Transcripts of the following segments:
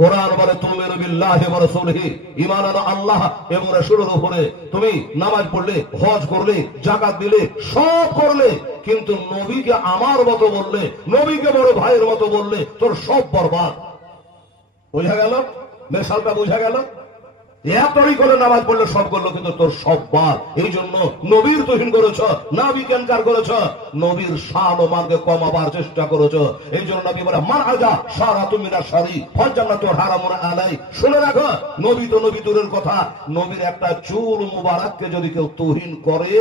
কোরআন বলে তুমিনু বিল্লাহি ওয়া রাসূলিহি, ঈমান আনো আল্লাহ এবং রাসূলের উপরে। তুমি নামাজ পড়লে, হজ করলে, যাকাত দিলে, সব করলে, কিন্তু নবীকে আমার মতো বললে, নবীকে বড় ভাইয়ের মতো বললে, তোর সব বরবাদ। বোঝা গেল? মেশালটা বোঝা গেল? এতই করে নামাজ পড়লে সব করলো, কিন্তু তোর সব বাদ। এই জন্য নবীর তুহিন করেছ, নবী কেনকার করেছ, নবীর শান ও মানকে কমাবার চেষ্টা করেছ। এই জন্য নবী বলে মান আজা সারা তুমি না সারি ফজান্নাতু হারামুন আলাই। শুনে রাখো, নবী তো নবী দূরের কথা, নবীর একটা চুল মুবারককে যদি কেউ তুহিন করে,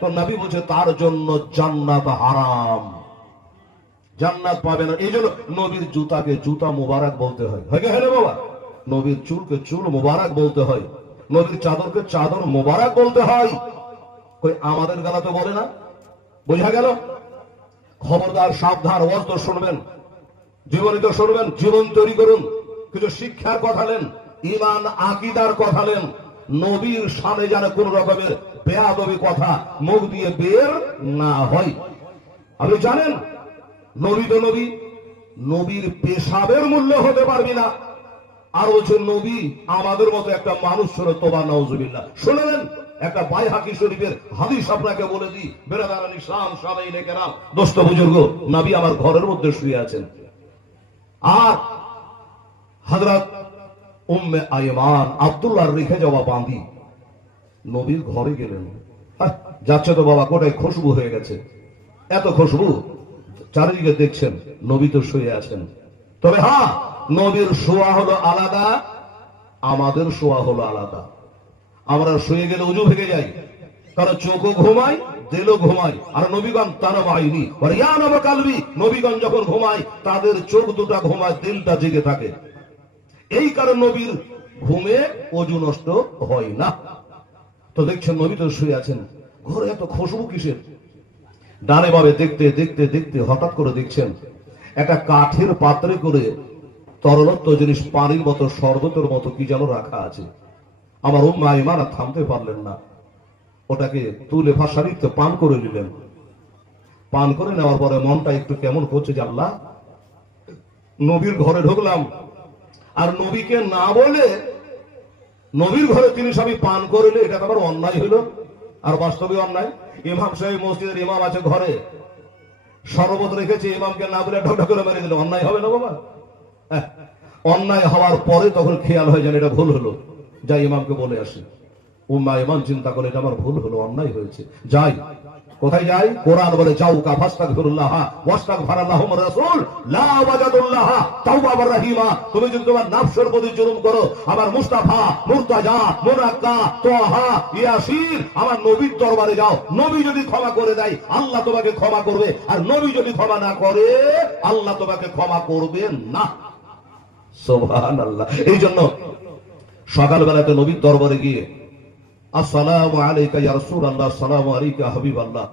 তো নবী বলছে তার জন্য জান্নাত হারাম, জান্নাত পাবে না। এই জন্য নবীর জুতাকে জুতা মুবারক বলতে হয়। হ্যাঁ বাবা, নবীর চুলকে চুল মুবারক বলতে হয়, নবীর চাদরকে চাদর মুবারক বলতে হয়। কই আমাদের গালা তো বলে না। বোঝা গেল? খবরদার, সাবধান। ওয়াজ তো শুনবেন, জীবনী তো শুনবেন, জীবন তৈরি করুন। কিছু শিক্ষার কথা নেন, ঈমান আকীদার কথা নেন। নবীর সামনে যেন কোন রকমের বেয়াদবি কথা মুখ দিয়ে বের না হয়। আপনি জানেন নবী তো নবী, নবীর পেশাবের মূল্য হতে পারবি না। আর বলছে নবী আমাদের মতো একটা মানুষ ছিল, তোবা নাউজুবিল্লাহ। শুনলেন একটা বাইহাকি শরীফের হাদিস আপনাকে বলে দিই, বেরাদারান ইসলাম সামাইনে কেরাম, দোস্ত বুজুর্গ, নবী আমার ঘরের মধ্যে শুয়ে আছেন, আর হযরত উম্মে আইমান আব্দুল্লাহর রেখে যাওয়া বাঁধি নবীর ঘরে গেলেন। যাচ্ছে তো বাবা, কোটায় খুশবু হয়ে গেছে, এত খুশবু, চারিদিকে দেখছেন নবী তো শুয়ে আছেন। তবে হ্যাঁ, নবীর শোয়া হলো আলাদা, আমাদের শোয়া হলো আলাদা। আমরা শুয়ে গেলে উজু ভেঙে যাই, তারা চোখও ঘুমায়, দিলও ঘুমায়। আর নবীগণ তারা বাহিনী কালবি, নবীগণ যখন ঘুমায় তাদের চোখ দুটা ঘুমায়, দিলটা জেগে থাকে। এই কারণে নবীর ঘুমে অজু নষ্ট হয় না। তো দেখছেন নবী তো শুয়ে আছেন, ঘরে এত খুশবু কিসের? ডানে বামে দেখতে দেখতে দেখতে হঠাৎ করে দেখছেন একটা কাঠের পাত্রে করে তরলত্ব জিনিস, পানির মতো, শরবতের মতো কি যেন রাখা আছে। আমার উম্মে আইমান আর থামতে পারলেন না, ওটাকে তুলে ফাঁসারিতে পান করে নিলেন। পান করে নেওয়ার পরে মনটা একটু কেমন করছে যে আল্লাহ, নবীর ঘরে ঢুকলাম, আর নবীকে না বলে নবীর ঘরে তিনি সবই পান করলে, এটা তো আবার অন্যায় হইল। আর বাস্তবে অন্যায়। ইমাম সাহেব মসজিদের ইমাম আছে, ঘরে শরবত রেখেছে, ইমামকে না বলে ঢক ঢক করে মেরে দিল, অন্যায় হবে না বাবা? অন্যায় হওয়ার পরে তখন খেয়াল হয়ে যান এটা ভুল হলো, যাই ইমামকে বলে আসি। উম্মে আইমান চিন্তা করে এটা আমার ভুল হলো, অন্যায় হয়েছে, যাই। কোথায় যাই? কোরআন বলে যাউকা ফাস্তাগফিরুল্লাহ ওয়াস্তাগফারাল্লাহুম রাসূল লা ওয়াজাদুল্লাহ তাওয়াবার রহিমা। তুমি যদি তোমার নফসের প্রতি জুলুম করো, আমার মুস্তাফা, মুরতাজা, মুনাক্কা, তাহা, ইয়াসিন আমার নবীর দরবারে যাও। নবী যদি ক্ষমা করে দেয়, আল্লাহ তোমাকে ক্ষমা করবে, আর নবী যদি ক্ষমা না করে, আল্লাহ তোমাকে ক্ষমা করবেন না। সুবহানাল্লাহ। এই জন্য সকালবেলাতে নবীর দরবারে গিয়ে আসসালামু আলাইকা ইয়া রাসূলুল্লাহ, আসসালামু আলাইকা হাবিবাল্লাহ।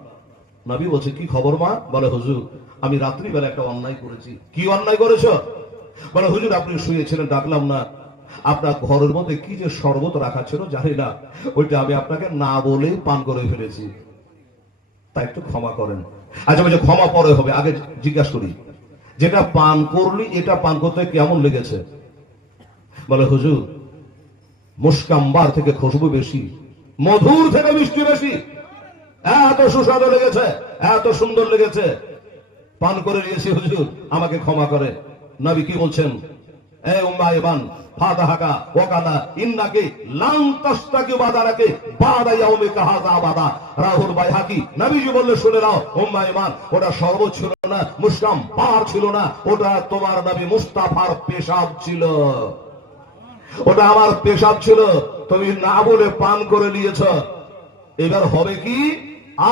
নবী বলছে কি খবর মা? বলে হুজুর আমি রাত্রিবেলা একটা অন্যায় করেছি। কি অন্যায় করেছো? বলে হুজুর আপনি শুয়েছিলেন, ডাকলাম না, আপনার ঘরের মধ্যে কি যে শরবত রাখা ছিল জানি না, ওইটা আমি আপনাকে না বলে পান করে ফেলেছি, তাই একটু ক্ষমা করেন। আচ্ছা বলছে ক্ষমা পরে হবে, আগে জিজ্ঞাসা করি যেটা পান করলি এটা পান করতে কেমন লেগেছে? বলে হুজুর মুস্কাম্বার থেকে খুশবু বেশি, মধুর থেকে মিষ্টি বেশি, এত সুস্বাদু লেগেছে, এত সুন্দর লেগেছে, পান করে নিয়েছি হুজুর, আমাকে ক্ষমা করে। নবী কি বলছেন? এ উম্মে আইমান ফাতাহাকা ওয়াকানা ইন্নাকি লান তাস্তাকি বাদারাকে বাদা ইয়াউমিকা হাযা আবাদা। রাহুল বাইহাকি। নবীজি বললে শুনে নাও উম্মে আইমান, ওটা শরবত ছিল না, মুস্কাম্বার ছিল না, ওটা তোমার নবী মুস্তাফার পেশাব ছিল, ওটা আমার পেশাব ছিল, তুমি না বলে পান করে নিয়েছ। এবার হবে কি,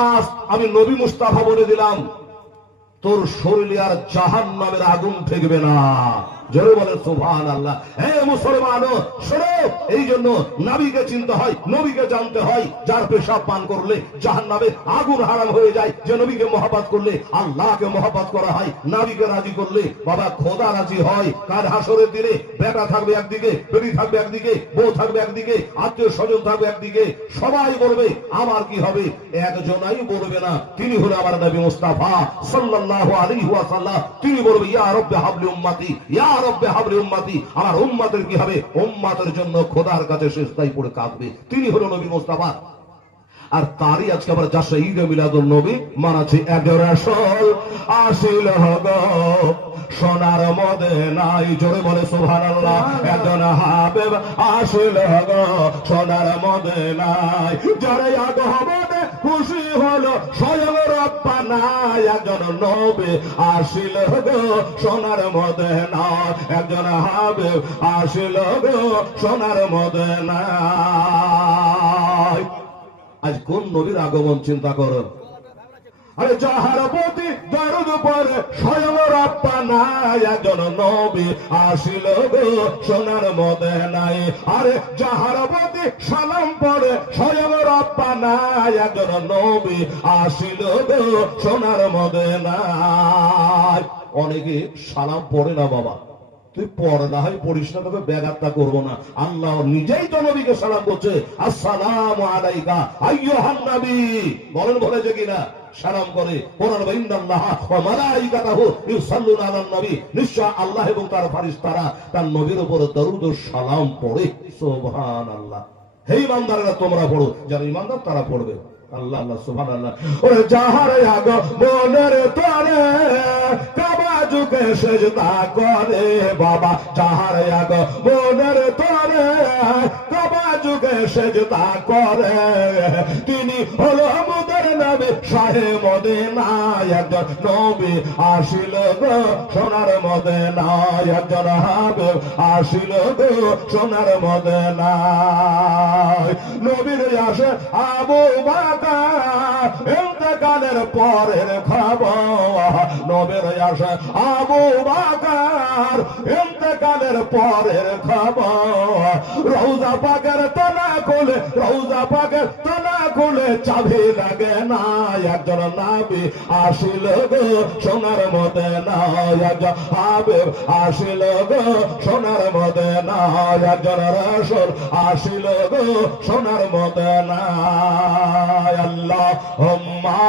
আজ আমি নবী মুস্তাফা বলে দিলাম, তোর শরীরে আর জাহান্নামের আগুন ঠেকবে না। জোরে বলে সুবহানাল্লাহ। হে মুসলমান শোনো, এই জন্য নবীকে চিনতে হয়, নবীকে জানতে হয়। যার পেশাব পান করলে জাহান্নামের আগুন হারাম হয়ে যায়। যে নবীকে মহব্বত করলে আল্লাহকে মহব্বত করা হয়, নবীকে রাজি করলে বাবা খোদা রাজি হয়। কাল হাসরের দিনে বেটা থাকবে একদিকে, বেটি থাকবে একদিকে, বউ থাকবে একদিকে, আত্মীয় স্বজন থাকবে একদিকে, সবাই বলবে আমার কি হবে? একজনাই বলবে না, তিনি হলো আমার নবী মুস্তাফা সাল্লাল্লাহু আলাইহি ওয়াসাল্লাম। তিনি বলবে ইয়া রাব্বি হাবলি উম্মতি, ইয়া রব্বে হাবলি উম্মতি, আমার উম্মতের কি হবে? উম্মতের জন্য খোদার কাছে সিজদায় পড়ে কাঁদবে। তিনি হলো নবী মুস্তাফা। আর তারই আজকে আবার যাচ্ছে ঈদে মিলাদুন নবী মানাচ্ছি। একের আসল আসিল গো সোনার মদিনায়, জোরে বলে সুবহানাল্লাহ। একজন হাবিব আসিল গো সোনার মদিনায়, যারে আগমনে খুশি হলো স্বয়ং রব্বানা। একজন নবী আসিল গো সোনার মদিনায়, একজন হাবিব আসিল গো সোনার মদিনায়। আজ কোন নবীর আগমন চিন্তা করো। আরে যাহার প্রতি দরুদ পড়ে স্বয়ং রব্বানা, একজন নবী আসিল গো সোনার মদিনায়। আরে যাহার প্রতি সালাম পড়ে স্বয়ং রব্বানা, একজন নবী আসিল গো সোনার মদিনায়। অনেকে সালাম পড়ে না বাবা, তুই পড় না হয় পড়িস না, তবে ব্যাঘাতটা করবো না। আল্লাহ নিজেই তো নবীকে সালাম করছে, আসসালামু আলাইকা আইয়ুহান নবী। বলেন বলেছে কিনা? সালাম করে। কোরআন ইন্নাল্লাহ ওয়া মালাইকাতাহু ইউসাল্লুনা আলান নবী, নিশ্চয় আল্লাহ এবং তার ফেরেশতারা তার নবীর উপর দরুদ ও সালাম পড়ে। সুবহানাল্লাহ। হে ইমানদাররা তোমরা পড়ো, যারা ইমানদার তারা পড়বে। আল্লাহ আল্লাহ সুবহানাল্লাহ। ওরে যাহার আগমনের তরে কাবা যুগে সিজদা করে বাবা, যাহার আগমনের তরে কাবা যুগে সিজদা করে, তিনি হলো আমাদের নবী শাহে মদিনা। একজন নবী আসিল গো সোনার মদিনা, একজন হাবিব আসিল গো সোনার মদিনা। নবীর আসে আবু বকর ইন্তেকালের পরের খবর, নবীর আসে আবু বকর ইন্তেকালের পরের খবর। রওজা পাকের তলা খুলে, রওজা পাকের তলা খুলে চাবি লাগে না। একজন নবী আসিল গো সোনার মদিনা, একজন হাবিব আসিল গো সোনার মদিনা, একজন রাসূল আসিল গো সোনার মদিনা। আল্লাহুম্মা